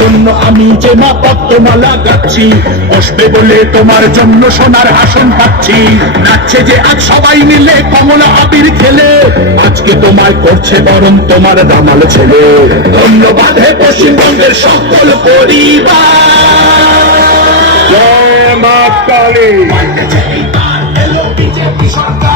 জন্য আমি যে মা পদ্মমালা গাচ্ছি, বসবে বলে তোমার জন্য সোনার আসন পাচ্ছি। নাচছে যে আজ সবাই মিলে কমলা আবির খেলে, আজকে তোমায় করছে বরং তোমার দামাল ছেলে। ধন্যবাদ হে পশ্চিমবঙ্গের সকল পরিবার। জয় মা কালী। বিজেপি সরকার